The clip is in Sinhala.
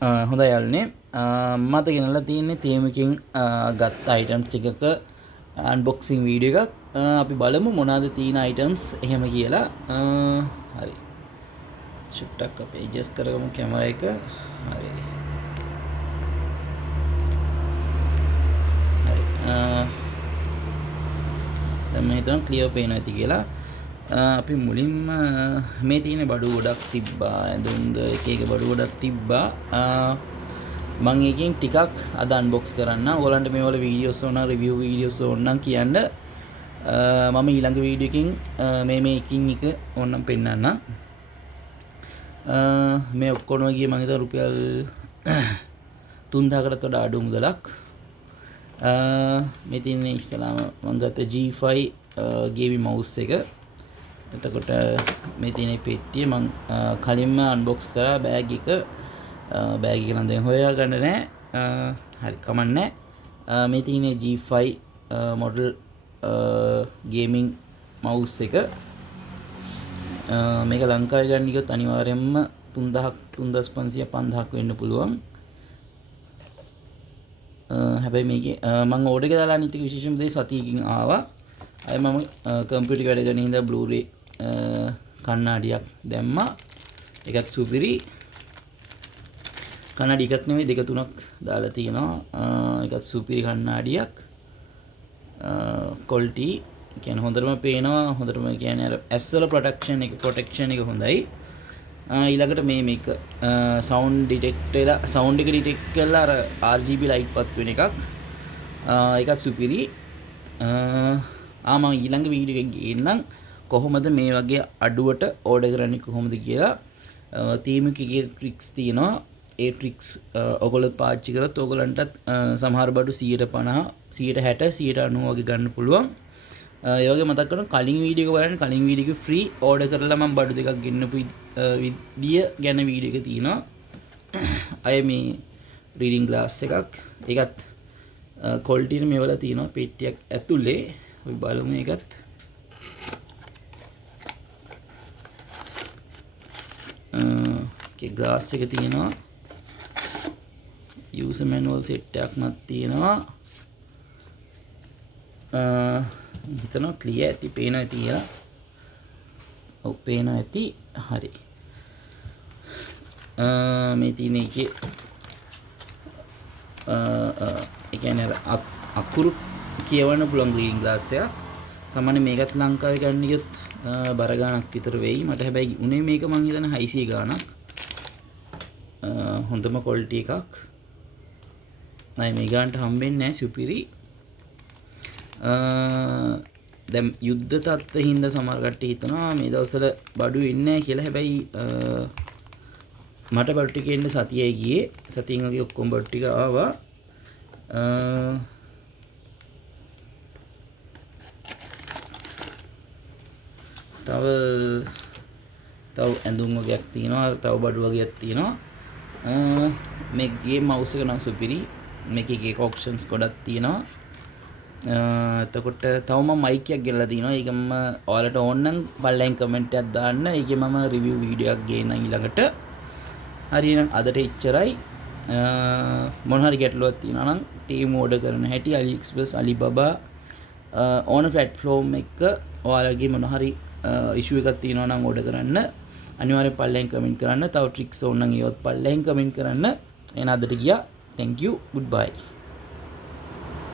හොඳයි යාළුවනේ මට ගෙනල්ලා තියෙන්නේ තේමකින් ගත්ත අයිටම්ස් ටිකක අන්බොක්සිං වීඩියෝ එකක් අපි බලමු මොනවද තියෙන අයිටම්ස් එහෙම කියලා හරි චුට්ටක් අපි ඇඩ්ජස්ට් කරගමු කැමරා එක හරි හරි දැන් මම හිතනවා ක්ලියර් පේනවා ඇති කියලා අපි මුලින්ම මේ තියෙන බඩු ගොඩක් තිබ්බා ඇඳුම්ද එක එක බඩු ගොඩක් තිබ්බා මම එකකින් ටිකක් අද අන්බොක්ස් කරන්න. ඔයගලන්ට මේ වල වීඩියෝස් ඕන රිවිව් වීඩියෝස් ඕන නම් කියන්න. මම ඊළඟ වීඩියෝ එකකින් මේ එකින් එක ඕනම් පෙන්නන්න. මේ ඔක්කොම ගියේ මම හිතුවා රුපියල් 3000කටත් වඩා අඩු මුදලක්. මේ තියෙන්නේ ඉස්සලාම මම ගත්ත G5 gaming mouse එක. එතකොට මේ තියෙන පෙට්ටිය මම කලින්ම අන්බොක්ස් කරා බෑග් එක. බෑග් එක නම් දැන් හොයා ගන්න නෑ. හරි කමන්නේ. මේ තියෙන්නේ G5 model gaming mouse එක. මේක ලංකාවේ ගන්න ගියොත් අනිවාර්යයෙන්ම 3000ක් 3500 5000ක් වෙන්න පුළුවන්. හැබැයි මේකේ මම ඕඩර් එක දාලා අනිත් එක විශේෂම දේ සතියකින් ආවා. අය මම කම්පියුටර් වැඩ කරන ඉඳලා බ්ලූරේ කණ්ණාඩියක් දැම්මා. ඒකත් සුපිරි. කණ්ණාඩි එකක් නෙවෙයි දෙක තුනක් දාලා තියෙනවා. ඒකත් සුපිරි කණ්ණාඩියක්. ක්වොලිටි කියන්නේ හොඳටම පේනවා. හොඳටම කියන්නේ අර ඇස් වල ප්‍රොටෙක්ෂන් එක හොඳයි. ඊළඟට මේක සවුන්ඩ් ඩිටෙක්ටර් සවුන්ඩ් එක ඩිටෙක්ට් කරලා අර RGB ලයිට් පත් වෙන එකක්. ඒකත් සුපිරි. මම ඊළඟ වීඩියෝ එකකින් ගේන්නම් කොහොමද මේ වගේ අඩුවට ඕඩර් කරන්නේ කොහොමද කියලා. තීමුකේ ට්‍රික්ස් තියෙනවා. ඒ ට්‍රික්ස් ඔයගොල්ලෝ පාවිච්චි කරොත් ඔයගොල්ලන්ටත් සමහර බඩු 150 160 190 වගේ ගන්න පුළුවන්. ඒ වගේ මතක් කරගන්න කලින් වීඩියෝ එක බලන්න. කලින් වීඩියෝ එක ෆ්‍රී ඕඩර් කරලා මම බඩු දෙකක් ගෙන්නපු විදිය ගැන වීඩියෝ එක තියෙනවා. අය මේ රීඩින් ග්ලාස් එකක්. ඒකත් ක්වොලිටි එක මේවල තියෙනවා පෙට්ටියක් ඇතුලේ. අපි බලමු ඒකත්. ග්ලාස් එක තියෙනවා. යූසර් මැනුවල් සෙට් එකක්මත් තියෙනවා. හිතනවා ක්ලියර් ඇති පේනවා ඇති කියලා. ඔව් පේනවා ඇති. හරි. මේ තියෙන එකේ ඒ කියන්නේ අකුරු කියවන්න පුළුවන් රීඩින් ග්ලාස් එකක්. සාමාන්‍ය මේකත් ලංකාවේ ගන්න ගියොත් බර ගාණක් විතර වෙයි. මට හැබැයි උනේ මේක මං හිතන 600 ගාණක්. හොඳම ක්වොලිටි එකක්. නයි මේ ගානට හම්බෙන්නේ නැහැ සුපිරි. දැන් යුද්ධ තත්ත්වෙ හින්දා සමහර කට්ටිය හිතනවා මේ දවස්වල බඩු ඉන්නේ නැහැ කියලා. හැබැයි මට බඩු ටික එන්න සතියයි ගියේ. සතියෙන් වගේ ඔක්කොම බඩු ටික ආවා. තව ඇඳුම් වගේක් තියෙනවා. තව බඩු වගේක් තියෙනවා. මේ ගේම් මවුස් එක නම් සුපිරි. මේකේ එක ඔප්ෂන්ස් ගොඩක් තියෙනවා. එතකොට තව මම මයික් එකක් ගෙනලා තිනවා. ඒක මම ඔයාලට ඕන නම් පල්ලෙන් කමෙන්ට් එකක් දාන්න. ඒකේ මම රිවිව් වීඩියෝ එකක් ගේන්නම් ඊළඟට. හරි එහෙනම් අදට එච්චරයි. මොන හරි ගැටලුවක් තියෙනවා නම් ටීම් ඕඩර් කරන හැටි AliExpress Alibaba ඕන platform එක ඔයාලගේ මොන හරි ඉෂුව එකක් තියෙනවා නම් ඕඩර් කරන්න. අනිවාර්යෙන් පල්ලෙන් කමෙන්ට් කරන්න. තව ට්‍රික්ස් ඕන නම් ඒවත් පල්ලෙන් කමෙන්ට් කරන්න. එහෙනම් අදට ගියා. Thank you. Goodbye.